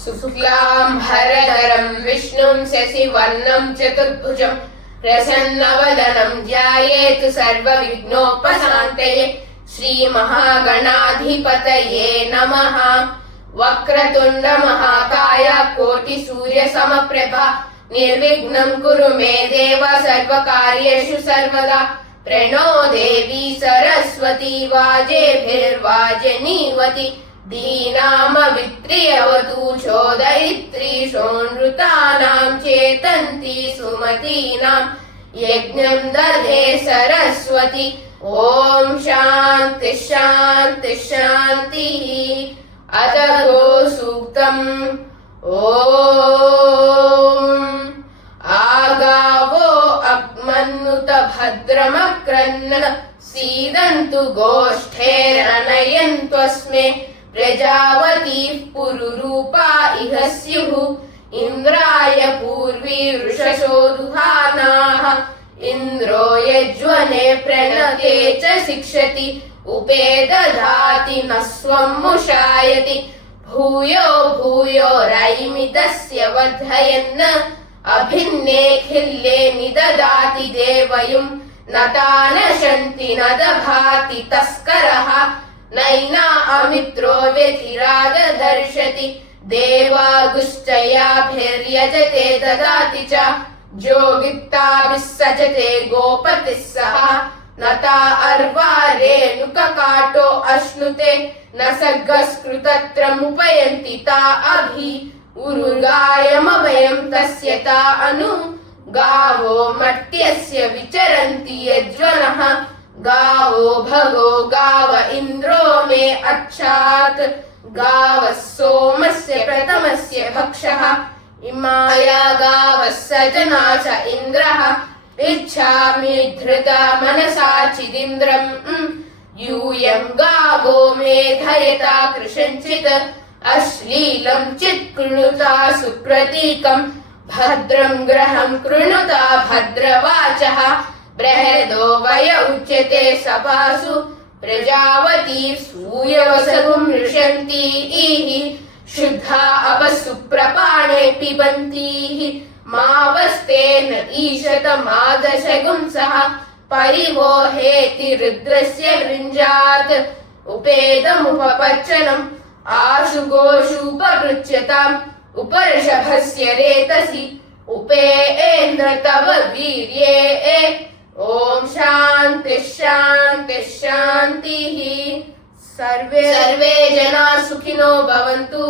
शुक्लाम्भरधरं विष्णुं शशिवर्णं चतुर्भुजं प्रसन्नवदनं ध्यायेत् सर्वविघ्नोपशान्तये। श्रीमहागणाधिपतये नमः। वक्रतुण्ड महाकाय कोटिसूर्यसमप्रभा निर्विघ्नं कुरु मे देव सर्वकार्येषु सर्वदा। प्रणो देवी सरस्वती वाजेभिर्वाजनीवती धीनामवित्र्यवतु चोदयित्री सोनृतानां चेतन्ति सुमतीनां यज्ञं दधे सरस्वती। ॐ शान्ति शान्ति शान्तिः। अथो सूक्तम्। ॐ आगावो अग्मन्नुत भद्रमक्रन्न सीदन्तु गोष्ठैरनयन्त्वस्मे प्रजावतीः पुरुरूपा इह स्युः। इन्द्राय पूर्वीरुषसो दुहानाः इन्द्रो यज्वने प्रणते च शिक्षति उपेदधाति न स्वं मुषायति। भूयो भूयो रैमितस्य वर्धयन् अभिन्ने खिल्ले निददाति देवयुं नतानशन्ति न दभाति तस्करः नैना अमित्रो व्यतिरादधर्षति। देवागुश्चयाभिर्यजते ददाति च जोगित्ताभिः सजते गोपतिः सह। नता अर्वा रेणुककाटो अश्नुते न सर्गस्कृतत्रमुपयन्ति ता अभि। उरुगायमभयं तस्य ता अनु गावो मर्त्यस्य विचरन्ति यज्वनः। गावो भगो गाव इन्द्रो मे अच्छात् गावः सोमस्य प्रथमस्य भक्षः। इमाया गावः सजना च इन्द्रः इच्छामि धृता मनसा चिदिन्द्रम्। यूयं गावो मेधयता कृशञ्चित् अश्लीलं चित्कृणुता सुप्रतीकं। भद्रं ग्रहं कृणुता भद्रवाचः बृहदो वय उच्यते सभासु। प्रजावती सूयवसगुं ऋषन्तीः शुद्धा अपसुप्रपाणे पिबन्तीः। मावस्तेन ईशत मादशगुंसः परिवोहेति रुद्रस्य वृञ्जात्। उपेदमुपपच्चनम् आशुगोषुपपृच्छताम् उपऋषभस्य रेतसि उपेन्द्र तव वीर्ये। ॐ शान्ति शान्ति शान्तिः। सर्वे जनाः सुखिनो भवन्तु।